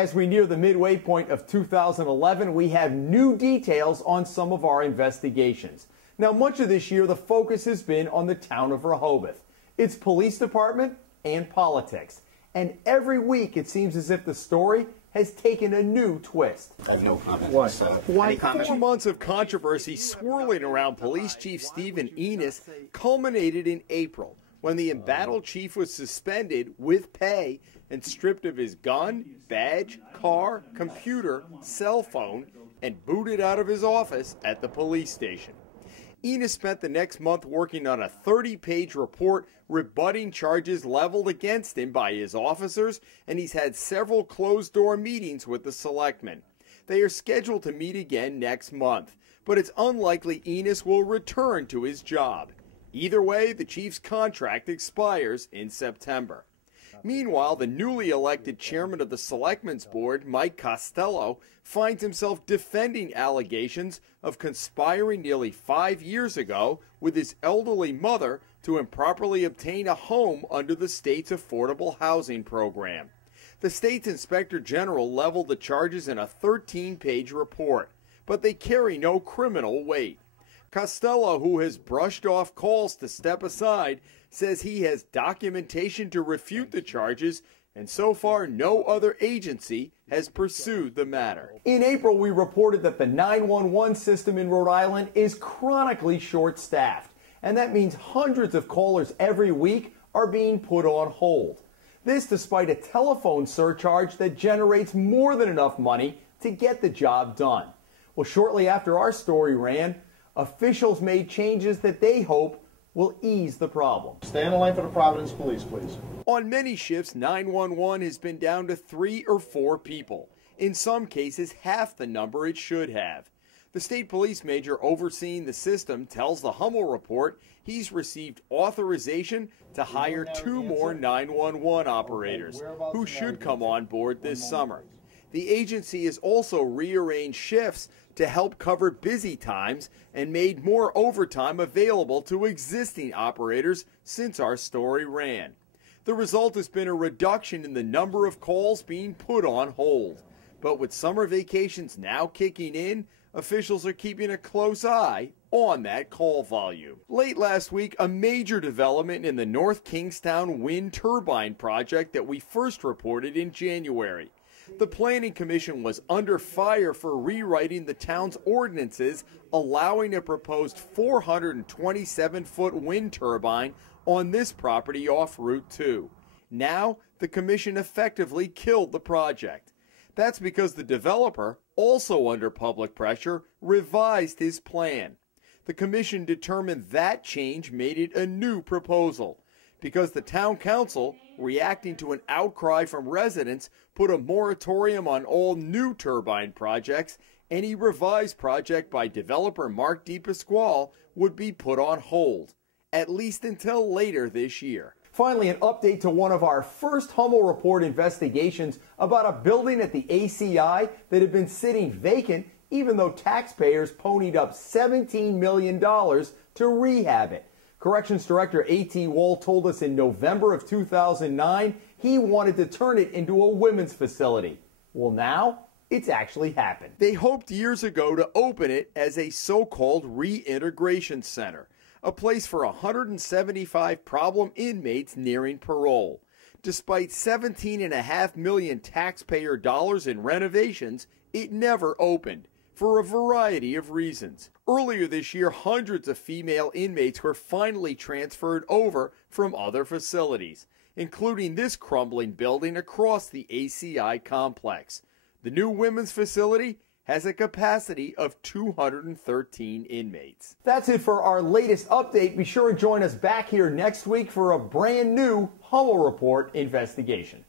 As we near the midway point of 2011, we have new details on some of our investigations. Now, much of this year, the focus has been on the town of Rehoboth, its police department, and politics. And every week, it seems as if the story has taken a new twist. I have no comment. Why? 4 months of controversy swirling around Police Chief Stephen Enos culminated in April, when the embattled chief was suspended with pay and stripped of his gun, badge, car, computer, cell phone, and booted out of his office at the police station. Enos spent the next month working on a 30-page report rebutting charges leveled against him by his officers, and he's had several closed-door meetings with the selectmen. They are scheduled to meet again next month, but it's unlikely Enos will return to his job. Either way, the chief's contract expires in September. Meanwhile, the newly elected chairman of the Selectmen's Board, Mike Costello, finds himself defending allegations of conspiring nearly 5 years ago with his elderly mother to improperly obtain a home under the state's affordable housing program. The state's inspector general leveled the charges in a 13-page report, but they carry no criminal weight. Costello, who has brushed off calls to step aside, says he has documentation to refute the charges, and so far no other agency has pursued the matter. In April, we reported that the 911 system in Rhode Island is chronically short-staffed, and that means hundreds of callers every week are being put on hold. This despite a telephone surcharge that generates more than enough money to get the job done. Well, shortly after our story ran, officials made changes that they hope will ease the problem. Stay in the line for the Providence Police, please. On many shifts, 911 has been down to 3 or 4 people. In some cases, half the number it should have. The state police major overseeing the system tells the Hummel report he's received authorization to hire 2 more 911 operators who should come on board this summer. The agency has also rearranged shifts to help cover busy times and made more overtime available to existing operators since our story ran. The result has been a reduction in the number of calls being put on hold. But with summer vacations now kicking in, officials are keeping a close eye on that call volume. Late last week, a major development in the North Kingstown wind turbine project that we first reported in January. The Planning Commission was under fire for rewriting the town's ordinances allowing a proposed 427-foot wind turbine on this property off Route 2. Now, the commission effectively killed the project. That's because the developer, also under public pressure, revised his plan. The commission determined that change made it a new proposal, because the town council, reacting to an outcry from residents, put a moratorium on all new turbine projects. Any revised project by developer Mark DePasquale would be put on hold, at least until later this year. Finally, an update to one of our first Hummel Report investigations about a building at the ACI that had been sitting vacant even though taxpayers ponied up $17 million to rehab it. Corrections Director A.T. Wall told us in November of 2009 he wanted to turn it into a women's facility. Well, now it's actually happened. They hoped years ago to open it as a so-called reintegration center, a place for 175 problem inmates nearing parole. Despite $17.5 million taxpayer dollars in renovations, it never opened, for a variety of reasons. Earlier this year, hundreds of female inmates were finally transferred over from other facilities, including this crumbling building across the ACI complex. The new women's facility has a capacity of 213 inmates. That's it for our latest update. Be sure and join us back here next week for a brand new Hummel Report investigation.